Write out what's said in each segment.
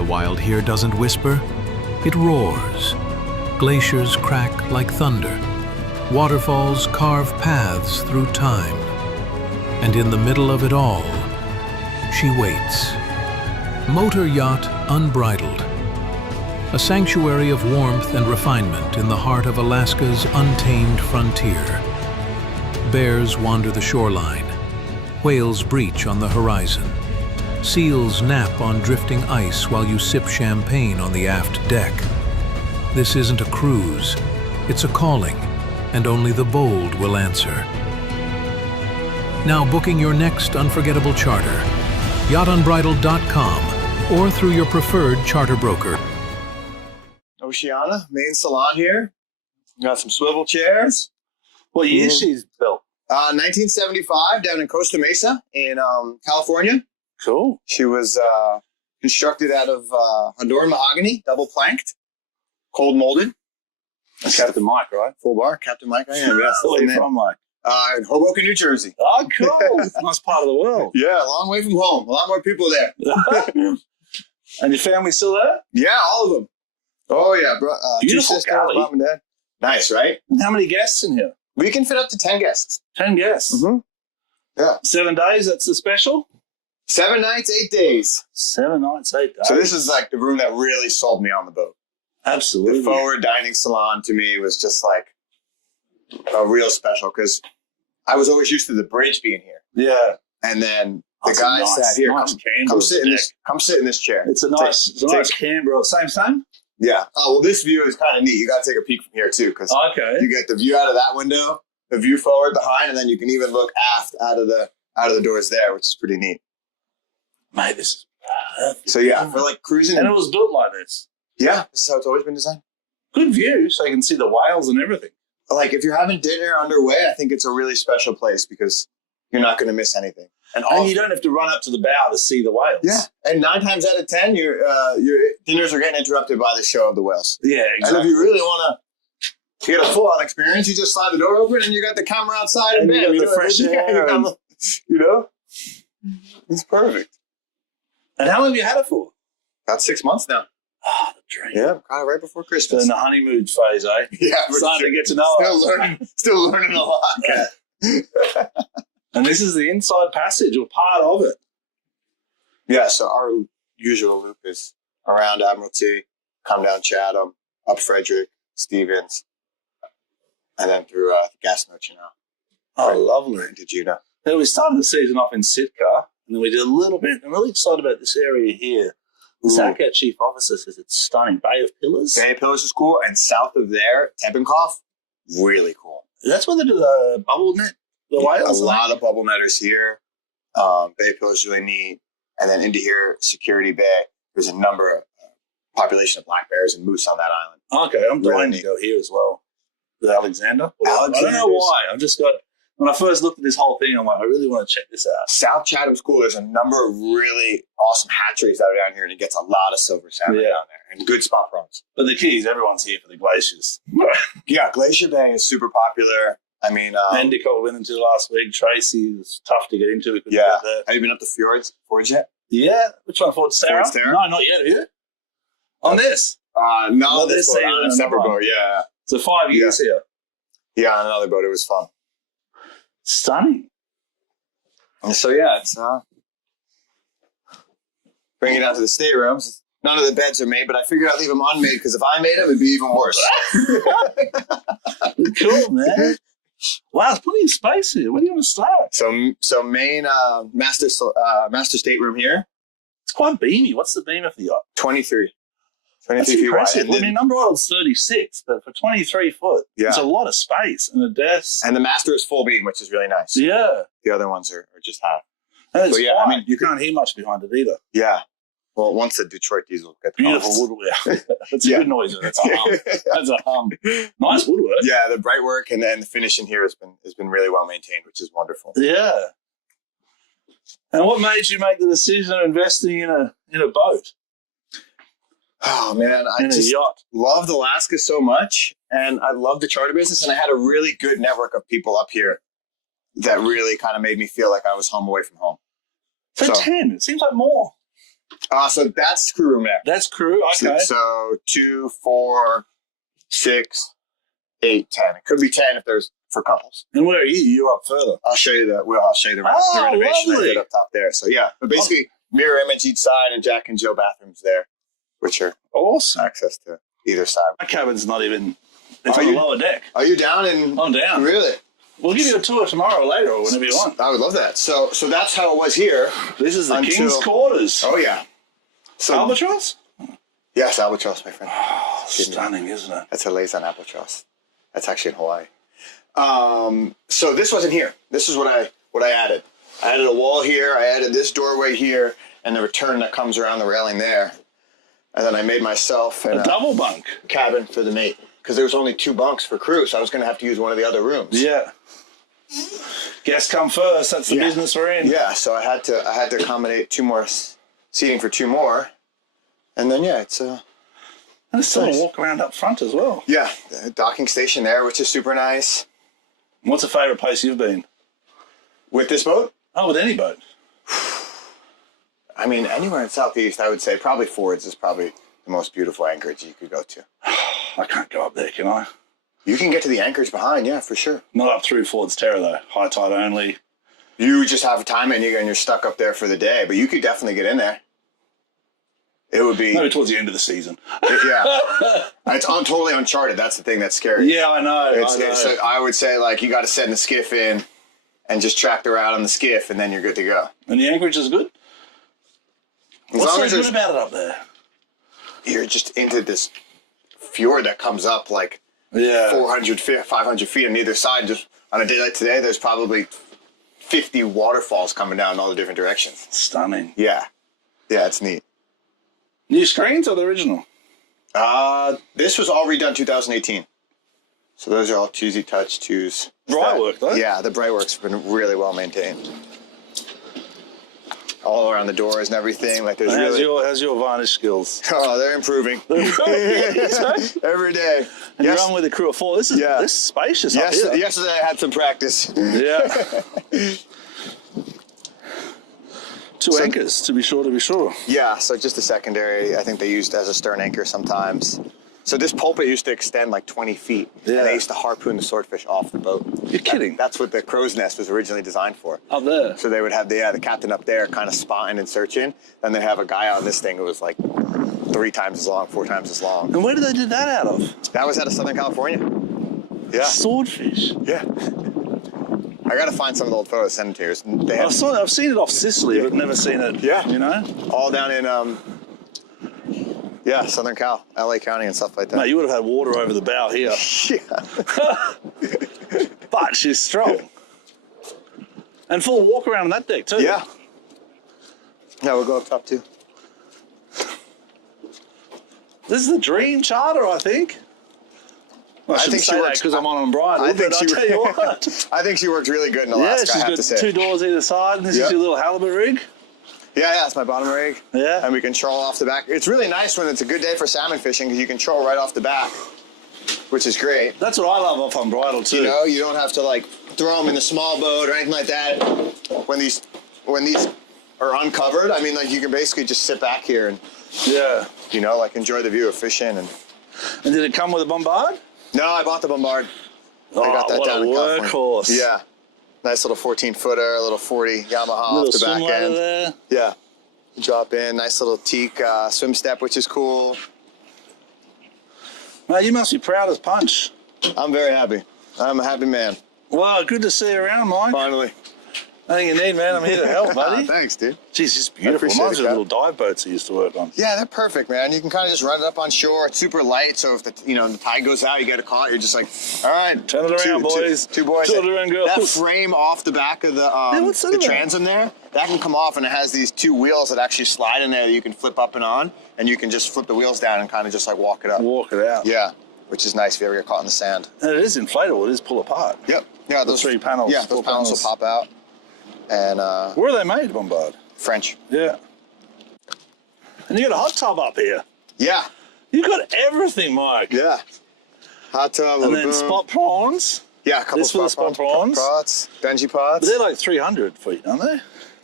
The wild here doesn't whisper, it roars. Glaciers crack like thunder. Waterfalls carve paths through time. And in the middle of it all, she waits. Motor Yacht Unbridled. A sanctuary of warmth and refinement in the heart of Alaska's untamed frontier. Bears wander the shoreline. Whales breach on the horizon. Seals nap on drifting ice while you sip champagne on the aft deck. This isn't a cruise, it's a calling, and only the bold will answer. Now booking your next unforgettable charter, yachtunbridled.com or through your preferred charter broker. Oceana, main salon here. Got some swivel chairs. What year she's built? 1975 down in Costa Mesa in California. Cool. She was constructed out of Honduran mahogany, double planked, cold molded. That's Captain Mike, right? Full bar, Captain Mike. I am, yes. Where are you from, Mike? In Hoboken, New Jersey. Oh, cool. Nice part of the world. Yeah, a long way from home. A lot more people there. And your family still there? Yeah, all of them. Oh, yeah. Bro, Beautiful 2 sisters, galley. mom and dad. Nice, right? How many guests in here? We can fit up to 10 guests. 10 guests. Mm-hmm. Yeah. 7 days, that's the special? 7 nights, 8 days. 7 nights, 8 days. So this is like the room that really sold me on the boat. Absolutely. The forward dining salon to me was just like a real special because I was always used to the bridge being here. Yeah. And then the That's guy nice, sat here. nice Come sit in this. Come sit in this chair. It's a nice Canberra. Same? Yeah. Oh well, this view is kind of neat. You got to take a peek from here too, because Okay. you get the view out of that window, the view forward behind, and then you can even look aft out of the doors there, which is pretty neat. Mate, this is perfect. So yeah, for like cruising. And it was built like this. Yeah, this is how it's always been designed. Good view, so you can see the whales and everything. Like if you're having dinner underway, I think it's a really special place because you're not going to miss anything. And you don't have to run up to the bow to see the whales. Yeah, and 9 times out of 10, your dinners are getting interrupted by the show of the whales. Yeah, exactly. And if you really want to get a full-on experience, you just slide the door open and you got the camera outside and bam, you got the fresh air. You know, it's perfect. And how long have you had it for? About 6 months now. Ah, the dream. Yeah, kind of right before So Christmas. in the honeymoon phase, eh? Yeah, starting to get to know us. Still learning a lot. Yeah. And this is the inside passage, or part of it. Yeah, so our usual loop is around Admiralty, come down Chatham, up Frederick, Stevens, and then through the gas note, you know. Oh, lovely. Did you know? Then we started the season off in Sitka, and then we did a little bit. I'm really excited about this area here. The SACAT chief officer says it's stunning. Bay of Pillars. Bay of Pillars is cool, and south of there, Teppenkoff, really cool. That's where they do the bubble net, the whales. A lot of bubble netters here. Bay of Pillars is really neat. And then into here, Security Bay, there's a number of population of black bears and moose on that island. Okay, I'm dying to go here as well. With Alexander. I don't know why. I just got, when I first looked at this whole thing, I'm like, I really want to check this out. South Chatham's cool. There's a number of really awesome hatcheries that are down here, and it gets a lot of silver salmon down there and good spot prawns. But the key is everyone's here for the glaciers. Yeah, Glacier Bay is super popular. I mean, Endicott went into last week. Tracy was tough to get into. Yeah. Have you been up the Fords yet? Yeah. Which one? Fort Sarah? Fort Sarah? No, not yet. Have you? On this? No, this boat, on a separate boat. Yeah. So 5 years here. Yeah, on another boat. It was fun. Stunning. And so yeah, it's bring it down to the staterooms. None of the beds are made, but I figured I'd leave them unmade because if I made them, it'd be even worse. Cool, man. Wow, there's plenty of space here. Where do you want to start? So main master stateroom here. It's quite beamy. What's the beam of the yacht? 23. That's 23 feet wide. impressive. I mean, number one's 36, but for 23 foot, there's a lot of space and a desk. And the master is full beam, which is really nice. Yeah. The other ones are just half. And it's yeah, quiet. I mean, you can't hear much behind it either. Yeah. Well, once the Detroit diesel gets beautiful woodwork. That's a good noise. That's a hum. That's a hum. Nice woodwork. Yeah, the bright work and then the finish in here has been really well maintained, which is wonderful. Yeah. And what made you make the decision of investing in a boat? Oh man, I just yacht. loved Alaska so much, and I loved the charter business, and I had a really good network of people up here that really kind of made me feel like I was home away from home. So 10, it seems like more. So that's crew room there. That's crew. Okay. So 2, 4, 6, 8, 10. It could be 10 if there's for couples. And where are you? You're up further. I'll show you the renovation lovely. I did up top there. So yeah, but basically mirror image each side and Jack and Jill bathrooms there, which are awesome. Access to either side. My cabin's not even. It's on the lower deck. Are you down in? I'm down. Really? We'll give you a tour tomorrow or later or whenever you want. I would love that. So that's how it was here. This is the King's Quarters. Oh yeah. So Albatross? Yes, albatross, my friend. Oh, stunning, isn't it? That's a Laysan albatross. That's actually in Hawaii. So this wasn't here. This is what I added. I added a wall here. I added this doorway here, and the return that comes around the railing there. And then I made myself a double bunk cabin for the mate because there was only 2 bunks for crew, so I was going to have to use one of the other rooms. Yeah. Guests come first. That's the business we're in. Yeah. So I had to accommodate 2 more seating for 2 more, and then it's and it's still a walk around up front as well. Yeah, the docking station there, which is super nice. What's a favourite place you've been with this boat? Oh, with any boat. I mean, anywhere in Southeast, I would say probably Ford's is probably the most beautiful anchorage you could go to. I can't go up there, can I? You can get to the anchorage behind, yeah, for sure. Not up through Ford's Terror, though. High tide only. You just have time and you're stuck up there for the day, but you could definitely get in there. It would be... Maybe towards the end of the season. Yeah. It's totally uncharted. That's the thing that's scary. Yeah, I know. So I would say, you got to send the skiff in and just track the route on the skiff, and then you're good to go. And the anchorage is good? What's so good about it up there? You're just into this fjord that comes up 400 feet, 500 feet on either side. Just on a day like today, there's probably 50 waterfalls coming down in all the different directions. Stunning. Yeah. Yeah, it's neat. New screens or the original? This was all redone 2018. So those are all Tuesday Touch 2s. Brightwork, though? Yeah, the Brightwork's been really well maintained. All around the doors and everything. How's your varnish skills? Oh, they're improving. Every day. And you're on with a crew of 4. This is spacious up here. Yesterday I had some practice. Yeah. 2 anchors, to be sure. Yeah, so just a secondary. I think they used as a stern anchor sometimes. So this pulpit used to extend 20 feet. Yeah. And they used to harpoon the swordfish off the boat. You're kidding. That's what the crow's nest was originally designed for. Up there? So they would have the captain up there kind of spotting and searching. Then they'd have a guy on this thing who was 3 times as long, 4 times as long. And where did they do that out of? That was out of Southern California. Yeah. Swordfish? Yeah. I got to find some of the old photos, send them to you. I've seen it off Sicily, but never seen it, all down in, Southern Cal, LA County and stuff like that. Mate, you would have had water over the bow here. Yeah. But she's strong. And full walk around on that deck, too. Yeah. Yeah, we'll go up top, too. This is the dream charter, I think. Well, I think she works because I'm on unbridled. I tell you what. I think she worked really good in Alaska. Yeah, she's got 2 doors either side, and this is your little halibut rig. Yeah, that's my bottom rig. Yeah. And we can troll off the back. It's really nice when it's a good day for salmon fishing because you can troll right off the back, which is great. That's what I love off unbridled too. You don't have to throw them in the small boat or anything like that. When these are uncovered, I mean, you can basically just sit back here and enjoy the view of fishing. And did it come with a bombard? No, I bought the bombard. I got that down in California. Workhorse. Yeah. Nice little 14-footer, a little 40 Yamaha off the back end. There. Yeah. Drop in, nice little teak swim step, which is cool. Mate, you must be proud as punch. I'm very happy. I'm a happy man. Well, good to see you around, Mike. Finally. Anything you need, man, I'm here to help, buddy. Thanks, dude. Jeez, it's beautiful. Reminds me of little dive boats I used to work on. Yeah, they're perfect, man. You can kind of just run it up on shore. It's super light, so if the tide goes out, you get a caught. You're just all right. Turn it around, boys. Two boys. Turn it around, girls. That frame off the back of the transom there, that can come off, and it has these 2 wheels that actually slide in there that you can flip up and on, and you can just flip the wheels down and kind of just walk it up. Walk it out. Yeah, which is nice if you ever get caught in the sand. And it is inflatable. It is pull apart. Yep. Yeah, those 3 panels. Yeah, those panels will pop out. And where are they made, Bombard? French. Yeah. And you got a hot tub up here. Yeah. You got everything, Mike. Yeah. Hot tub. And then spot prawns. Yeah, a couple spot prawns. Pots, Benji pots. But they're 300 feet, aren't they?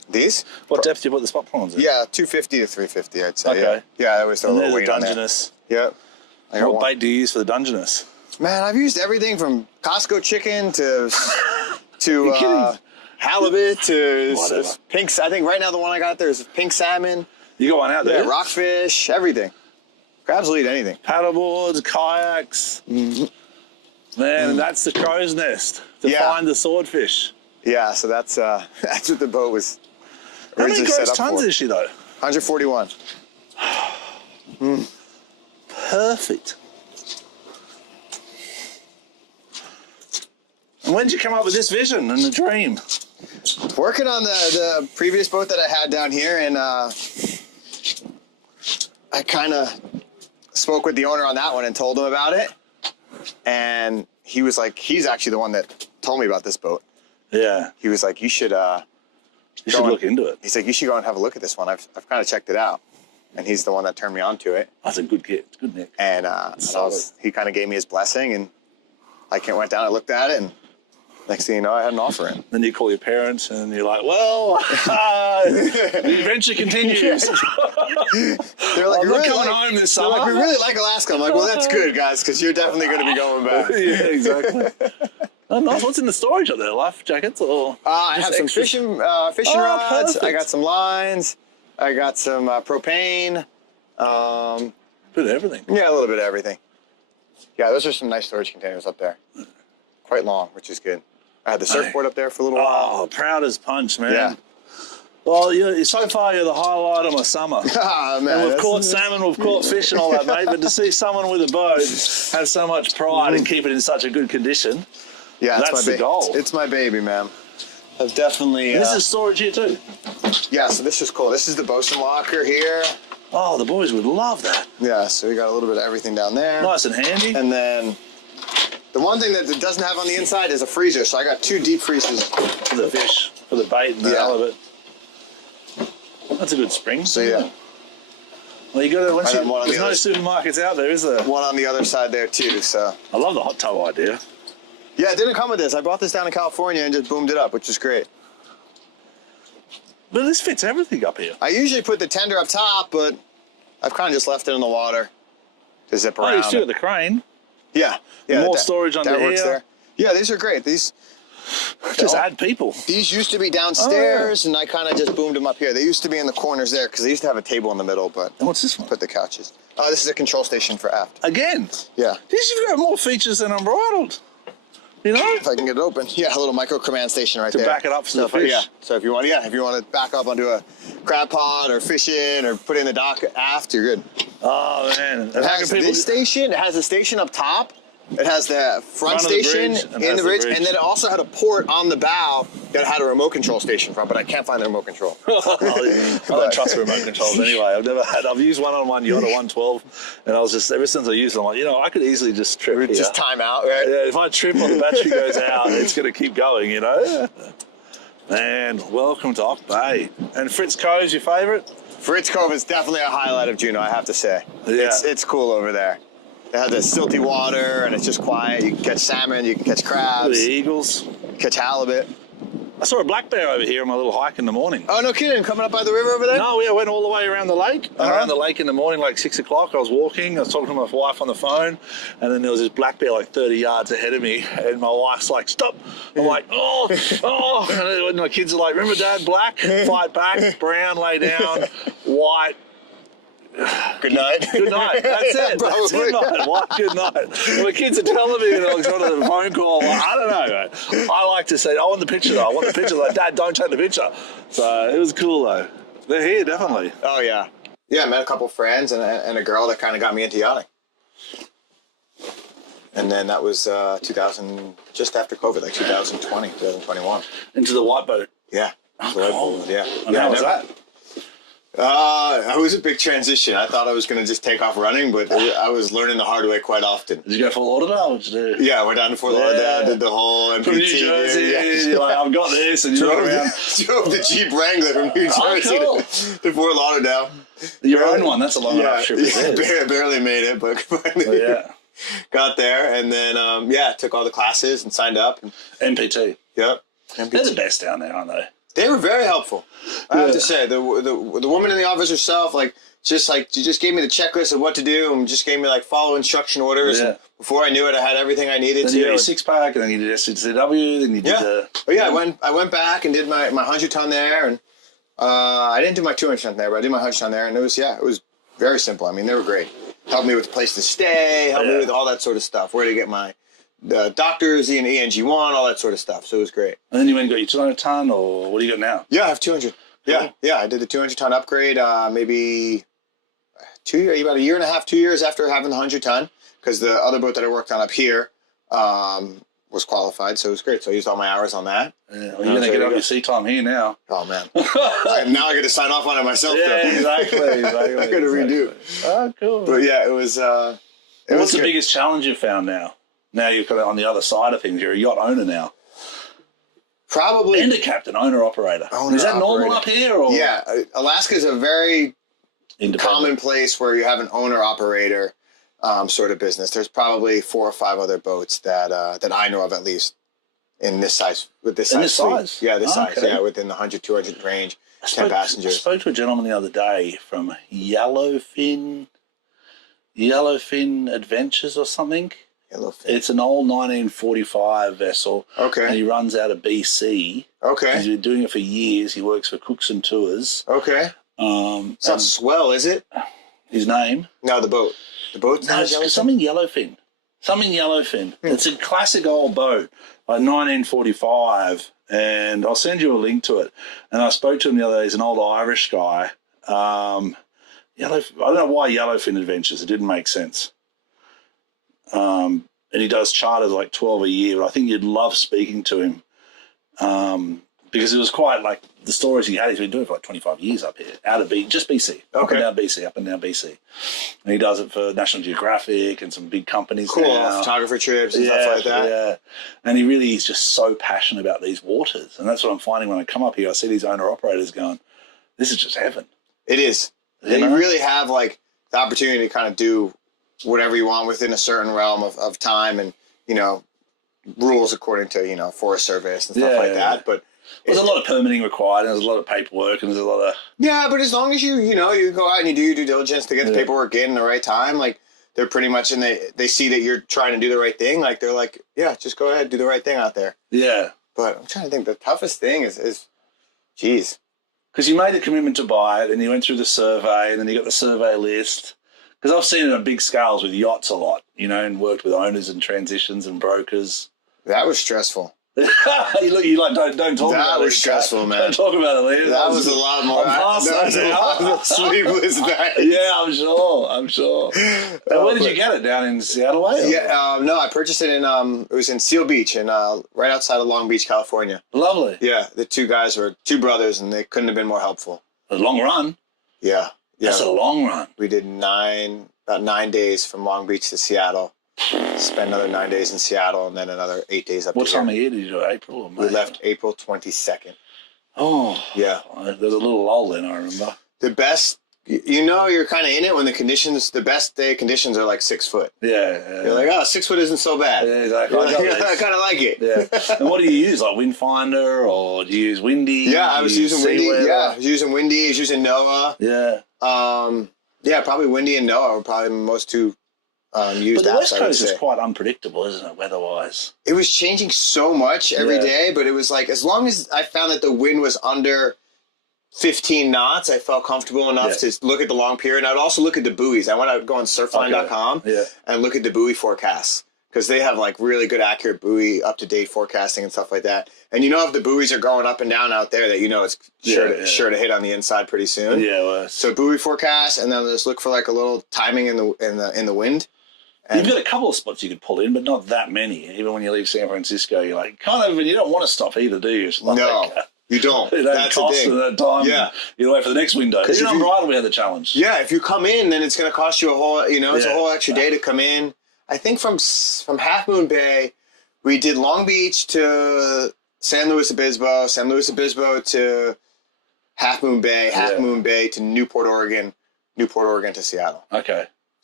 These? What depth do you put the spot prawns in? Yeah, 250 to 350, I'd say. Okay. Yeah, that was the And little they're the weight on there. Dungeness. Yep. I got What one. bait do you use for the Dungeness? Man, I've used everything from Costco chicken to kidding? halibut to Whatever. pink. I think right now the one I got there is pink salmon. You got one out there? Yeah, rockfish, everything. Crabs will eat anything. Paddleboards, kayaks. Man, and that's the crow's nest to Yeah. find the swordfish. Yeah, so that's what the boat was How many originally set gross up tons for. is she though? 141. Perfect. And when did you come up with this vision and the dream? Working on the previous boat that I had down here, and I kind of spoke with the owner on that one and told him about it. And he was like, he's actually the one that told me about this boat. Yeah, He was like, you should look into it. He's like, you should go and have a look at this one. I've kind of checked it out. And he's the one that turned me on to it. That's a good kit. It's good, Nick. And, Solid. he kind of gave me his blessing, and I went down and looked at it, and next thing you know, I had an offer in. Then you call your parents and you're like, well, the adventure continues. They're like, I'm "We not really coming like-" home this they're summer. like, we really like Alaska. I'm like, well, that's good, guys, because you're definitely going to be going back. Yeah, exactly. Oh, nice. What's in the storage up there? Life jackets or? I have just some extras? fishing Oh, rods. I perfect. got some lines. I got some propane. Bit of everything. Yeah, a little bit of everything. Yeah, those are some nice storage containers up there. Quite long, which is good. I had the surfboard up there for a little while. Oh, proud as punch, man. Yeah. Well, so far you're the highlight of my summer. Ah, man, And we've that's- caught salmon, we've caught fish and all that, mate. But to see someone with a boat have so much pride and keep it in such a good condition, Yeah, that's the goal. It's my baby, man. I've definitely. this is storage here too. Yeah, so this is cool. This is the bosun locker here. Oh, the boys would love that. Yeah, so we got a little bit of everything down there. Nice and handy. And then the one thing that it doesn't have on the inside is a freezer. So I got 2 deep freezers. For the fish, for the bait and the Yeah. halibut. That's a good spring. So yeah, Well, you got to. And then one on There's the no other- supermarkets out there, is there? one on the other side there too. So I love the hot tub idea. yeah, it didn't come with this. I brought this down in California and just boomed it up, which is great. But this fits everything up here. I usually put the tender up top, but I've kind of just left it in the water to zip Oh, around. you still got the crane. Yeah, More that- storage under that works here. there. Yeah, these are great. These Just add people. These used to be downstairs, and I kind of just boomed them up here. They used to be in the corners there because they used to have a table in the middle, but And what's this one? put the couches. This is a control station for aft. Again. Yeah, These have got more features than Unbridled. You know? if I can get it open. Yeah, a little micro command station right To there. back it up for the So fish. Yeah, so if you want to back up onto a crab pod or fish in or put in the dock aft, you're good. Oh, man. And It how has can people... this station. It has a station up top. It has the front Front of the station bridge, and in has the the bridge, bridge. and then it also had a port on the bow that had a remote control station from, but I can't find the remote control. I don't trust remote controls anyway. I've used one on one yacht at 112, and I was just, ever since I used it, I'm like, I could easily just trip here. Just time out, right? Yeah, if I trip or the battery goes out, it's going to keep going, Man, welcome to Ock Bay. And Fritz Cove's your favourite? Fritz Cove is definitely a highlight of Juneau, I have to say. Yeah. It's cool over there. It has the silty water, and it's just quiet. You can catch salmon, you can catch The crabs, eagles. catch halibut. I saw a black bear over here on my little hike in the morning. Oh, no kidding, coming up by the river over there? No, I went all the way around the lake. And around the lake in the morning, like 6 o'clock, I was walking. I was talking to my wife on the phone, and then there was this black bear like 30 yards ahead of me, and my wife's like, "Stop!" I'm like, "Oh!" And my kids are like, "Remember, Dad? Black, fight back. Brown, lay down. White." Good night. Good night. That's it. That's it, Probably. mate. What? Good night. And my kids are telling me, I was on a phone call. I'm like, I don't know, mate. I like to say, I want the picture, though. I want the picture. Like, Dad, don't take the picture. So it was cool, though. They're here, definitely. Oh, yeah. Yeah, I met a couple friends and a girl that kind of got me into yachting. And then that was 2000, just after COVID, like 2020, 2021. Into the white boat. Yeah. cool. Yeah. And how was that? It was a big transition. I thought I was going to just take off running, but I was learning the hard way quite often. Did you go Fort Lauderdale? What did you do? Yeah, I went down to Fort Lauderdale, did the whole MPT. From New Jersey, Yeah. you're like, I've got this, and you drove, look around. drove the Jeep Wrangler from New Jersey cool. to Fort Lauderdale. Your own one, that's a long enough trip. Barely made it, but finally got there. And then, took all the classes and signed up. And, MPT. yep. They're the best down there, aren't they? They were very helpful. I have to say, the woman in the office herself, she just gave me the checklist of what to do and just gave me follow instruction orders. Yeah. And before I knew it, I had everything I needed then to. You got your 6-pack, and then you did SCW, then you did the... Oh yeah, I went back and did my 100-ton there, and I didn't do my 200-ton there, but I did my 100-ton there, and it was very simple. I mean, they were great. Helped me with the place to stay, helped me with all that sort of stuff, where to get my doctors, ENG1, all that sort of stuff. So it was great. And then you went and got your 200-ton, or what do you got now? Yeah, I have 200. Cool. Yeah, I did the 200-ton upgrade maybe about a year and a half, 2 years after having the 100-ton, because the other boat that I worked on up here was qualified, so it was great. So I used all my hours on that. Yeah, well, you're going to get on your sea time here now. Oh, man. Now I get to sign off on it myself, though. Yeah, exactly. I got to redo. Oh, cool. But yeah, it was... What's the biggest challenge you've found now? Now you're kind of on the other side of things. You're a yacht owner now. Probably... And a captain, owner-operator. Is that normal up here? Or? Yeah. Alaska is a very common place where you have an owner-operator sort of business. There's probably 4 or 5 other boats that I know of, at least, in this size. With this size. Size? Yeah, this size. Yeah, within the 100, 200 range. 10 passengers. I spoke to a gentleman the other day from Yellowfin Adventures or something. Yellowfin. It's an old 1945 vessel. Okay. And he runs out of BC. Okay. He's been doing it for years. He works for Cooks and Tours. Okay. It's not Swell, is it? His name? No, the boat. The boat's No, it's something Yellowfin. It's a classic old boat, like 1945. And I'll send you a link to it. And I spoke to him the other day. He's an old Irish guy. I don't know why Yellowfin Adventures. It didn't make sense. And he does charters like 12 a year. But I think you'd love speaking to him because it was quite like the stories he had. He's been doing it for like 25 years up here, out of just BC, up and down BC. And he does it for National Geographic and some big companies. Cool, now. Photographer trips and stuff like that. Yeah, and he really is just so passionate about these waters. And that's what I'm finding when I come up here. I see these owner-operators going, this is just heaven. It is. You really have like the opportunity to kind of do whatever you want within a certain realm of time and, rules according to, Forest Service and stuff like that. But there's a lot of permitting required and there's a lot of paperwork and there's a lot of... Yeah, but as long as you go out and you do your due diligence to get the paperwork in the right time, like they're pretty much, and they see that you're trying to do the right thing, like they're like, yeah, just go ahead, do the right thing out there. Yeah. But I'm trying to think, the toughest thing is geez. Because you made a commitment to buy it and you went through the survey and then you got the survey list. Because I've seen it on big scales with yachts a lot, and worked with owners and transitions and brokers. That was stressful. Don't talk about it. That was stressful, man. Don't talk about it, Liam. That was a lot more. That was a lot of sleepless nights. Yeah, I'm sure. And where did you get it? Down in Seattle way? Yeah, no, I purchased it it was in Seal Beach, right outside of Long Beach, California. Lovely. Yeah, the 2 guys were 2 brothers, and they couldn't have been more helpful. A long run. Yeah. That's a long run. We did about 9 days from Long Beach to Seattle. Spent another 9 days in Seattle and then another 8 days up What here. time of year did you do? April or May? We left April 22nd. Oh. Yeah. There's a little lull then, I remember. The best, you're kind of in it when the best day conditions are like 6 foot. Yeah. You're like, 6 foot isn't so bad. Yeah, exactly. I kind of like it. Yeah. And what do you use? Like Windfinder or do you use Windy? Yeah, I was using Windy. Yeah, I was using Windy. I was using NOAA. Yeah. Yeah, probably Windy and NOAA were probably most 2 used apps. But the West Coast is quite unpredictable, isn't it, weather-wise? It was changing so much every day, but it was like, as long as I found that the wind was under 15 knots, I felt comfortable enough to look at the long period. And I would also look at the buoys. I want to go on surfline.com and look at the buoy forecasts, because they have like really good, accurate buoy, up-to-date forecasting and stuff like that. And if the buoys are going up and down out there, that it's sure to hit on the inside pretty soon. Yeah. Well, so buoy forecast, and then just look for like a little timing in the wind. And you've got a couple of spots you could pull in, but not that many. Even when you leave San Francisco, you're like, and you don't want to stop either, do you? Like, no, you don't. That's the thing. That time. Yeah. You wait for the next window. Because on bridal, we had the challenge. Yeah, if you come in, then it's going to cost you a whole, it's a whole extra day to come in. I think from Half Moon Bay, we did Long Beach to San Luis Obispo, San Luis Obispo to Half Moon Bay, Half Moon Bay to Newport, Oregon to Seattle. Okay.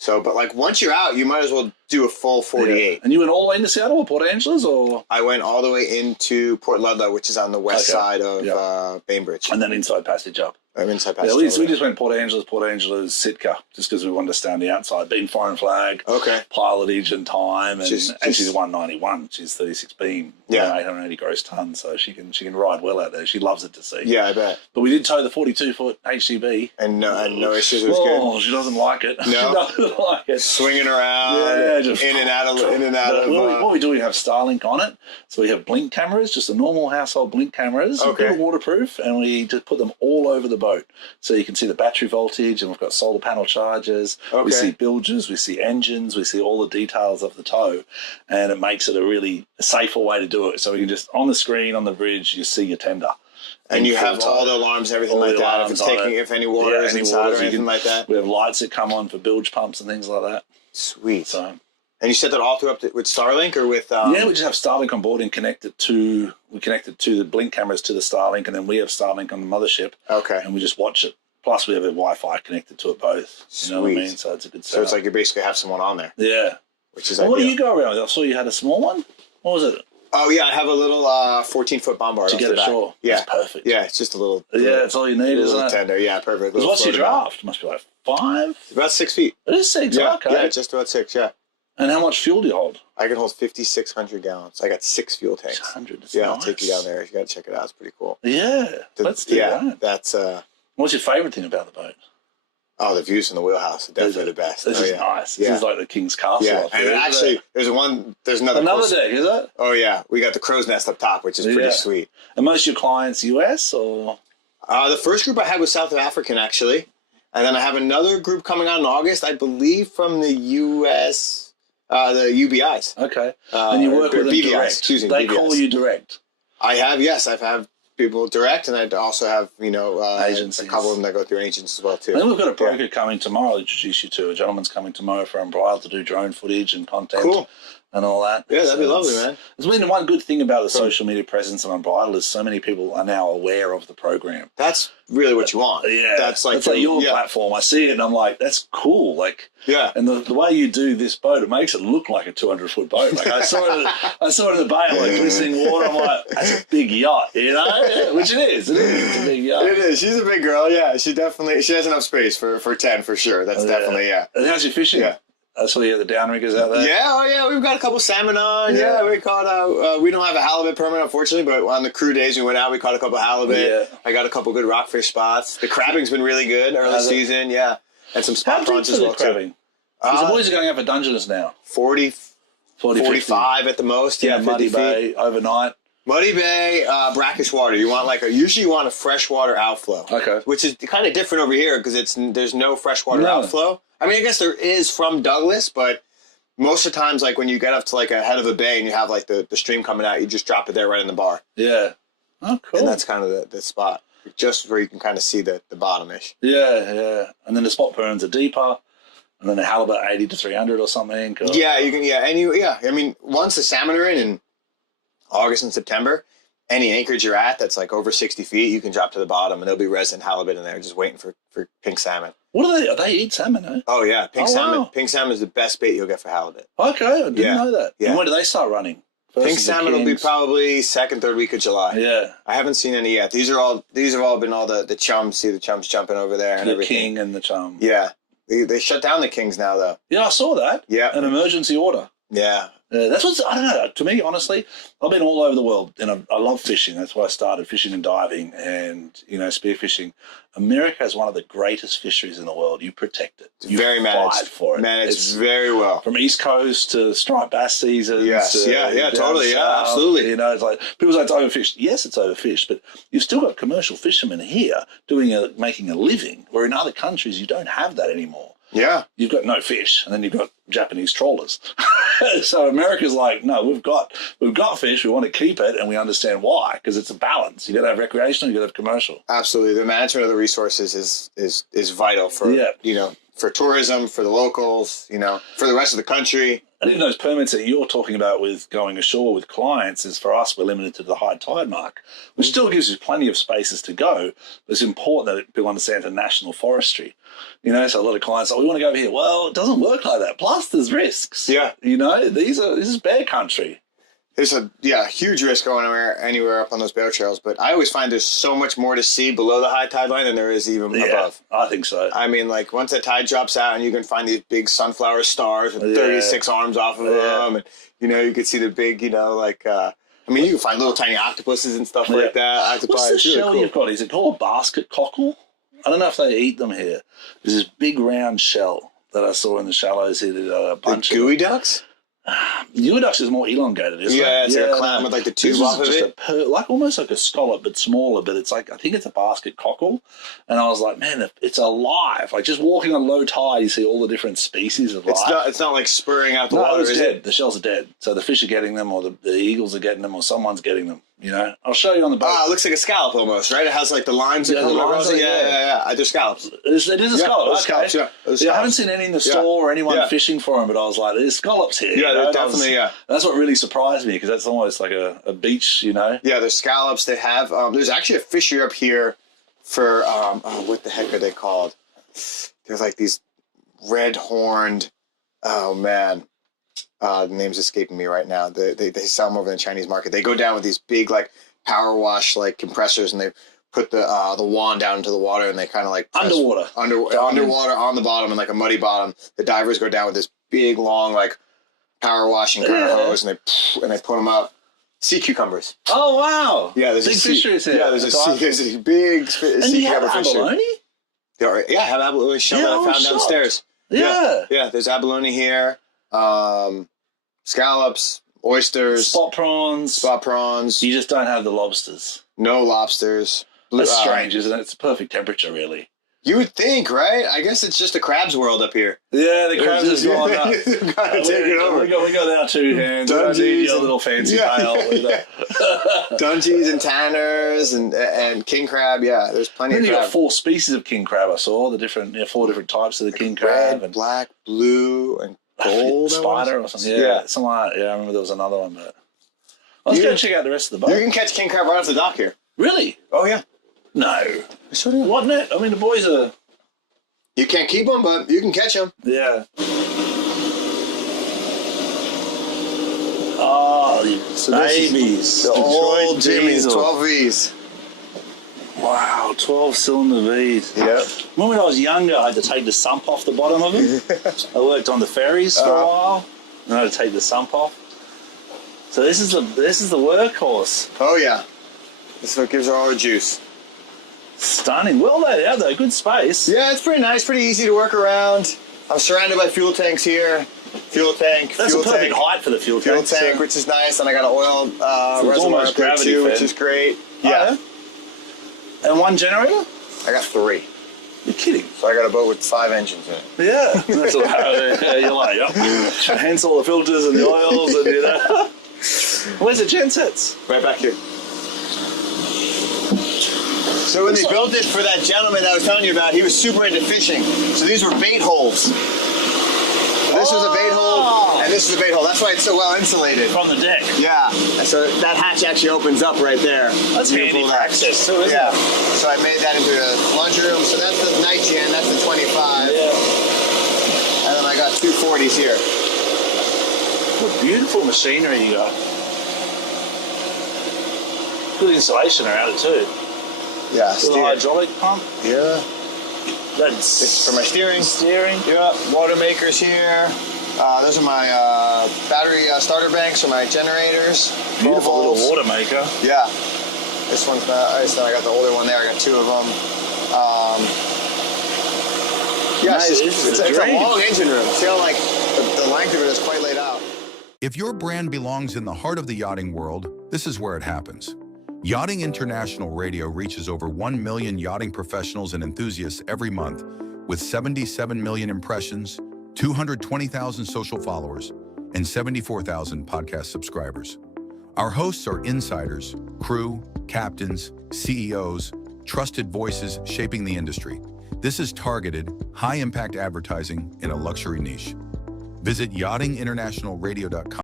So, but like once you're out, you might as well do a full 48. Yeah. And you went all the way into Seattle or Port Angeles, or? I went all the way into Port Ludlow, which is on the west side of Bainbridge. And then inside passage up. I'm inside Yeah, we just went Port Angeles, Sitka, just because we wanted to stay on the outside. Being foreign flag, pilotage and time, and she's a 191. She's 36 beam, 880 gross tons, so she can ride well out there. She loves it to see. Yeah, I bet. But we did tow the 42-foot HCB, and no issues. It was good. Oh, she doesn't like it. No, she doesn't like it. Swinging around, just in and out of. What we do, we have Starlink on it, so we have blink cameras, just the normal household blink cameras. They're waterproof, and we just put them all over the boat, so you can see the battery voltage, and we've got solar panel chargers. We see bilges, we see engines, we see all the details of the tow, and it makes it a really safer way to do it. So we can just on the screen on the bridge, you see your tender. And you have all the alarms and everything like that. If any water is inside or anything like that. We have lights that come on for bilge pumps and things like that. Sweet. So, and you set that all through up with Starlink or with? Yeah, we just have Starlink on board and connect it to the blink cameras to the Starlink, and then we have Starlink on the mothership. Okay. And we just watch it. Plus, we have a Wi-Fi connected to it both. You know what I mean? So it's a good setup. So it's like you basically have someone on there. Yeah. Which is what do you go around with? I saw you had a small one. What was it? Oh, yeah, I have a little 14-foot bombard. To get it ashore. Yeah. That's perfect. Yeah, it's just a little. Yeah, that's all you need, isn't it? Tender. Yeah, perfect. What's your draft? It must be like 5? It's about 6 feet. It is 6, okay. Yeah, just about 6, yeah. And how much fuel do you hold? I can hold 5,600 gallons. I got 6 fuel tanks. 600, that's yeah, nice. I'll take you down there. You got to check it out. It's pretty cool. Yeah, let's do that. That's... What's your favourite thing about the boat? Oh, the views from the wheelhouse are definitely the best. This is nice. This is like the King's Castle. Yeah, up here, and actually, there's another deck, is it? Oh, yeah. We got the crow's nest up top, which is pretty sweet. And most of your clients US or? The first group I had was South African, actually. And then I have another group coming out in August, I believe, from the US, the UBIs. Okay. And you work with them BVIs, direct? Excuse me, they BVIs. call you direct? I have, yes. I've had people direct, and I also have, agencies. A couple of them that go through agents as well, too. And then we've got a broker coming tomorrow to introduce you to. A gentleman's coming tomorrow from Bridal to do drone footage and content. Cool. And all that. Yeah, that'd be lovely, man. It's been one good thing about the social media presence of Unbridled is so many people are now aware of the program. That's really what you want. Yeah. That's like your platform. I see it and I'm like, that's cool. Like, yeah. And the way you do this boat, it makes it look like a 200-foot boat. Like I saw it in the bay, like glistening water. I'm like, that's a big yacht, you know? Yeah, which it is. It's a big yacht. It is. She's a big girl. Yeah. She has enough space for 10 for sure. That's definitely, And how's your fishing? Yeah. I saw you had the downriggers out there. Yeah, we've got a couple salmon on. Yeah, we caught. We don't have a halibut permit, unfortunately, but on the crew days we went out, we caught a couple halibut. Yeah. I got a couple good rockfish spots. The crabbing's been really good early season. Yeah, and some spot prawns as well too. The boys are going out for Dungeness now. 40, 45 at the most. Yeah, Muddy Bay overnight. Muddy Bay, brackish water. You want usually you want a freshwater outflow. Okay. Which is kind of different over here because there's no freshwater outflow. I mean, I guess there is from Douglas, but most of the times, like when you get up to like a head of a bay and you have like the stream coming out, you just drop it there right in the bar. Yeah. Oh, cool. And that's kind of the spot, just where you can kind of see the bottom-ish. Yeah. And then the spot burns are deeper. And then the halibut 80 to 300 or something. Or... Yeah, you can. Yeah, I mean, once the salmon are in August and September, any anchorage you're at that's like over 60 feet, you can drop to the bottom and there'll be resident halibut in there just waiting for pink salmon. What they eat salmon, eh? Oh yeah, pink salmon. Wow. Pink salmon is the best bait you'll get for halibut. Okay, I didn't know that. Yeah. And when do they start running? Pink salmon will be probably second, third week of July. Yeah. I haven't seen any yet. These have all been all the chums. See the chums jumping over there and everything. The king and the chum. Yeah. They shut down the kings now though. Yeah, I saw that. Yeah. An emergency order. Yeah. That's what's, I don't know, to me, honestly, I've been all over the world and I love fishing. That's why I started fishing and diving and, spearfishing. America is one of the greatest fisheries in the world. You protect it. You very managed. fight for it. Managed very well. From East Coast to striped bass seasons. Yes, totally. South, yeah, absolutely. It's like, people say it's overfished. Yes, it's overfished, but you've still got commercial fishermen here making a living, where in other countries you don't have that anymore. Yeah. You've got no fish, and then you've got Japanese trawlers. So America's like, no, we've got fish, we want to keep it, and we understand why, because it's a balance. You got to have recreational, you got to have commercial. Absolutely. The management of the resources is vital for for tourism, for the locals, for the rest of the country. And in those permits that you're talking about with going ashore with clients, is for us, we're limited to the high tide mark, which still gives you plenty of spaces to go. But it's important that people understand the national forestry. So a lot of clients say, we want to go over here. Well, it doesn't work like that. Plus, there's risks. Yeah. This is bear country. There's a huge risk going anywhere up on those bear trails, but I always find there's so much more to see below the high tide line than there is even above. I think so. I mean, like once the tide drops out and you can find these big sunflower stars with 36 arms off of them, and you can see the big, you can find little tiny octopuses and stuff like that. What's the shell you've got? Is it called a basket cockle? I don't know if they eat them here. There's this big round shell that I saw in the shallows here. A bunch of gooey ducks. Geoducks is more elongated, isn't it? Yeah, it's like a clam with like the tube off of it. Almost like a scallop, but smaller. But it's like, I think it's a basket cockle. And I was like, man, it's alive. Like just walking on low tide, you see all the different species of life. It's not like spurring out the water, it's is dead. it? The shells are dead. So the fish are getting them, or the eagles are getting them, or someone's getting them. I'll show you on the boat. It looks like a scallop almost, right? It has like the lines that come across it. Yeah. They're scallops. It is a scallop. Scallops, I haven't seen any in the store or anyone fishing for them, but I was like, there's scallops here. Yeah, they're definitely, That's what really surprised me, because that's almost like a beach, Yeah, there's scallops. They have, there's actually a fishery up here for, what the heck are they called? There's like these red-horned, oh man. The name's escaping me right now. They sell them over in the Chinese market. They go down with these big like power wash like compressors, and they put the wand down into the water, and they kind of like underwater on the bottom, and like a muddy bottom. The divers go down with this big long like power washing kind of hose, and they put them up. Sea cucumbers. Oh wow! Yeah, there's big fisheries here. Yeah, there's a big sea cucumber fishery. Yeah, I have abalone shell that I found downstairs. Yeah, there's abalone here. Scallops, oysters, spot prawns. You just don't have the lobsters. No lobsters. That's strange, isn't it? It's a perfect temperature, really. You would think, right? I guess it's just a crabs world up here. Yeah, the crabs is gone nuts. Take it over. We got our two hands. Dungeons, your little fancy pail. Dungeons and tanners and king crab. Yeah, there's plenty of crab. You got 4 species of king crab. I saw the different 4 different types of the king crab. Red, black, blue, and gold. Spider or something. Yeah, something like that. Yeah, I remember there was another one. But let's go check out the rest of the boat. You can catch king crab right off the dock here. Really? Oh yeah. No. Wasn't it? I mean, the boys are... You can't keep them, but you can catch them. Yeah. Oh, babies. The old Jimmy's 12 V's. Wow, 12-cylinder V's. Yep. When I was younger, I had to take the sump off the bottom of them. I worked on the ferries for a while, and I had to take the sump off. So this is the workhorse. Oh yeah. This is what gives her all her juice. Stunning. Well laid out though. Good space. Yeah, it's pretty nice. Pretty easy to work around. I'm surrounded by fuel tanks here. Fuel tank. That's a perfect height for the fuel tank. Fuel tank, which is nice. And I got an oil reservoir up there too, which is great. Yeah. And one generator? I got 3. You're kidding. So I got a boat with 5 engines in it. Yeah. That's what, you're like, hence all the filters and the oils and Where's the gensets? Right back here. So when they built it for that gentleman that I was telling you about, he was super into fishing. So these were bait holes. So this was a bait hole, and this is a bait hole. That's why it's so well insulated. From the deck. Yeah. And so that hatch actually opens up right there. That's handy for access. So isn't it? So I made that into a laundry room. So that's the night gen. That's the 25. Yeah. And then I got 2 40s here. What beautiful machinery you got. Good insulation around it too. Yeah, little hydraulic pump. Yeah. That's it's for my steering. Yeah. Water makers here. Those are my battery starter banks or my generators. Beautiful little water maker. Yeah. This one's nice. Then I got the older one there. I got 2 of them. Yeah, it's a long engine room. See how like the length of it is quite laid out. If your brand belongs in the heart of the yachting world, this is where it happens. Yachting International Radio reaches over 1 million yachting professionals and enthusiasts every month, with 77 million impressions, 220,000 social followers, and 74,000 podcast subscribers. Our hosts are insiders, crew, captains, CEOs, trusted voices shaping the industry. This is targeted, high-impact advertising in a luxury niche. Visit yachtinginternationalradio.com